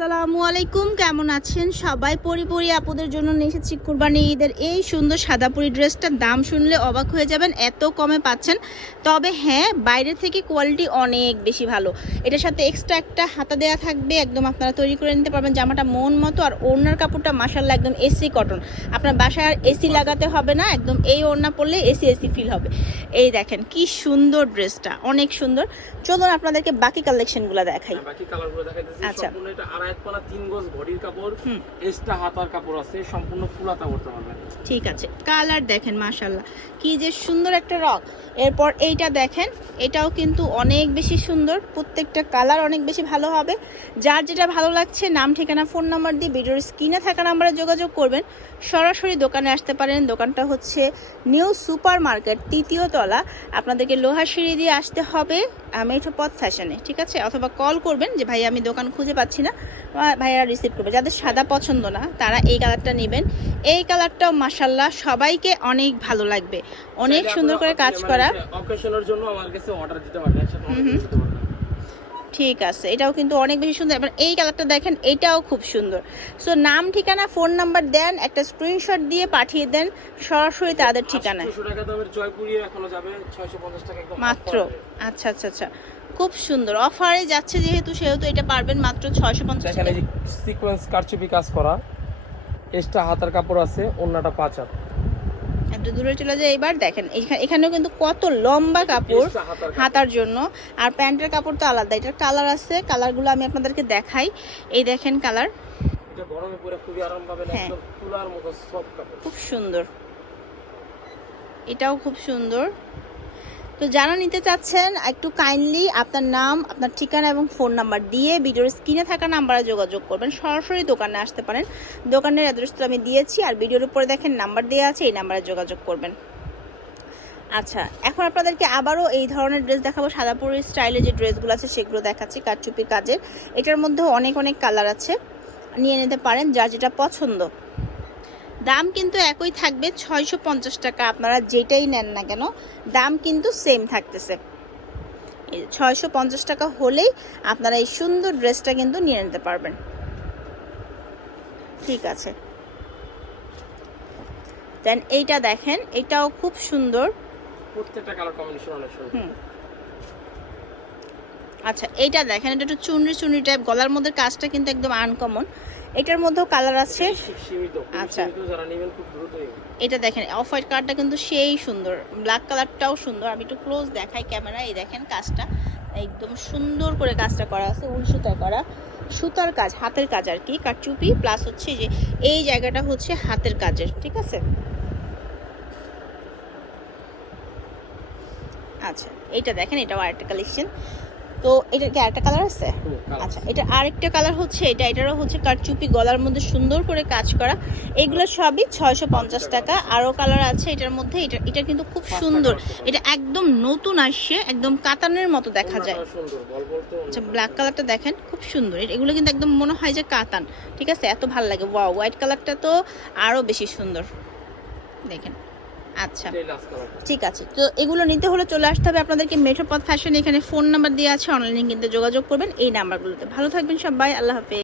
আসসালামু আলাইকুম কেমন আছেন? সবাই পরিপরি আপুদের জন্য নিয়ে এসেছি কুরবানি ঈদের এই সুন্দর সাদা সাদাপুরি ড্রেসটার দাম শুনলে অবাক হয়ে যাবেন এত কমে পাচ্ছেন। তবে হ্যাঁ বাইরে থেকে কোয়ালিটি অনেক বেশি ভালো। এটার সাথে এক্সট্রা একটা হাতা দেওয়া থাকবে একদম আপনারা তৈরি করে নিতে পারবেন জামাটা মন মতো। আর ওড়নার কাপড়টা মাসাল্লাহ একদম এসি কটন আপনার বাসায় আর এসি লাগাতে হবে না একদম এই ওড়না পরলে এসি এসি ফিল হবে। এই দেখেন কি সুন্দর ড্রেসটা অনেক সুন্দর। চলুন আপনাদেরকে বাকি কালেকশনগুলো দেখাই। হ্যাঁ, বাকি কালারগুলো দেখাইতেছি আচ্ছা। পালা তিন গজ বডির কাপড় এক্সট্রা হাতার কাপড় আছে সম্পূর্ণ ফুল হাতা করতে পারবেন ঠিক আছে কালার দেখেন মাশাল্লাহ কি যে সুন্দর একটা রক এরপর এইটা দেখেন এটাও কিন্তু অনেক বেশি সুন্দর প্রত্যেকটা কালার অনেক বেশি ভালো হবে। যার যেটা ভালো লাগছে নাম ঠিকানা ফোন নাম্বার দিয়ে ভিডিওর স্ক্রিনে থাকা নাম্বারে যোগাযোগ করবেন। সরাসরি দোকানে আসতে পারেন দোকানটা হচ্ছে নিউ সুপার মার্কেট তৃতীয় তলা। আপনাদেরকে লোহার সিঁড়ি দিয়ে আসতে হবে। মেঠোপথ ফ্যাশনে ঠিক আছে? অথবা কল করবেন যে ভাই আমি দোকান খুঁজে পাচ্ছি না। ভাইয়ারা ভাইয়া রিসিভ করবে। যাদের সাদা পছন্দ না তারা এই কালারটা নেবেন। এই কালারটাও মাসাল্লাহ সবাইকে অনেক ভালো লাগবে। অনেক সুন্দর করে কাজ করা। অকেশনের জন্য আমার কাছে অর্ডার। দিতে পারবেন ঠিক আছে এটাও কিন্তু অনেক বেশি সুন্দর। এবার এই কালারটা দেখেন এটাও খুব সুন্দর। সো নাম ঠিকানা ফোন নাম্বার দেন একটা স্ক্রিনশট দিয়ে পাঠিয়ে দেন সরাসরি তাদের ঠিকানায়। 800 টাকা দামের জয়পুরি এখনও যাবে 650 টাকা একদম মাত্র। আচ্ছা আচ্ছা আচ্ছা। খুব সুন্দর। অফারে যাচ্ছে যেহেতু সেহেতু এটা পারবেন মাত্র ছয়শো পঞ্চাশ সিকোয়েন্স কারচুপি কাজ করা। এক্সট্রা হাতার কাপড় আছে অন্যটা পাঁচ হাত। একটু দূরে চলে যায় এবার দেখেন এখানে এখানেও কিন্তু কত লম্বা কাপড় হাতার জন্য। আর প্যান্টের কাপড় তো আলাদা এটার কালার আছে কালারগুলো আমি আপনাদেরকে দেখাই। এই দেখেন কালার হ্যাঁ। কাপড়। খুব সুন্দর। এটাও খুব সুন্দর। তো যারা নিতে চাচ্ছেন, একটু কাইন্ডলি আপনার নাম, আপনার ঠিকানা এবং ফোন নাম্বার দিয়ে ভিডিওর স্ক্রিনে থাকা নাম্বারে যোগাযোগ করবেন। সরাসরি দোকানে আসতে পারেন। দোকানের অ্যাড্রেস তো আমি দিয়েছি, আর ভিডিওর উপরে দেখেন নাম্বার দেওয়া আছে, এই নাম্বারে যোগাযোগ করবেন। আচ্ছা এখন আপনাদেরকে আবারও এই ধরনের ড্রেস দেখাবো। সাদাপুরি স্টাইলে যে ড্রেসগুলো আছে, সেগুলো দেখাচ্ছি, কারচুপি কাজের। এটার মধ্যে অনেক অনেক কালার আছে। নিয়ে নিতে পারেন, যার যেটা পছন্দ। দাম কিন্তু একই থাকবে ছয়শো পঞ্চাশ টাকা। আপনারা যেটাই নেন না কেন দাম কিন্তু সেম থাকতেছে। ছয়শো পঞ্চাশ টাকা হলেই আপনারা এই সুন্দর ড্রেসটা কিন্তু নিয়ে নিতে পারবেন। ঠিক আছে। দেন এইটা দেখেন এটাও খুব সুন্দর। প্রত্যেকটা কালার কম্বিনেশন অনেক সুন্দর। আচ্ছা এইটা দেখেন এটা একটু চুনরি চুনরি টাইপ গলার মধ্যে কাজটা কিন্তু একদম আনকমন এটার মধ্যেও কালার আছে। আচ্ছা। এটা দেখেন অফ হোয়াইট কালারটা কিন্তু সেই সুন্দর। ব্ল্যাক কালারটাও সুন্দর। আমি একটু ক্লোজ দেখাই ক্যামেরা এই দেখেন কাজটা। একদম সুন্দর করে কাজটা করা আছে উল সুতা করা। সুতার কাজ হাতের কাজ আর কি কারচুপি প্লাস হচ্ছে যে এই জায়গাটা হচ্ছে হাতের কাজের ঠিক আছে? আচ্ছা এইটা দেখেন এটাও আরেকটা কালেকশন তো এটার কি আরেকটা কালার আছে? আচ্ছা এটা আরেকটা কালার হচ্ছে এটা এটারও হচ্ছে কারচুপি গলার মধ্যে সুন্দর করে কাজ করা। এগুলো সবই ছয়শো পঞ্চাশ টাকা। আরও কালার আছে এটার মধ্যে এটা এটা কিন্তু খুব সুন্দর। এটা একদম নতুন আসছে একদম কাতানের মতো দেখা যায়। আচ্ছা ব্ল্যাক কালারটা দেখেন খুব সুন্দর। এগুলো কিন্তু একদম মনে হয় যে কাতান। ঠিক আছে? এত ভালো লাগে। ওয়া হোয়াইট কালারটা তো আরও বেশি সুন্দর। দেখেন। আচ্ছা। ঠিক আছে। তো এগুলো নিতে হলে চলে আসতে হবে আপনাদেরকে মেঠোপথ ফ্যাশন এখানে ফোন নাম্বার দেওয়া আছে অনলাইনে কিন্তু যোগাযোগ করবেন এই নাম্বারগুলোতে ভালো থাকবেন সবাই আল্লাহ হাফেজ।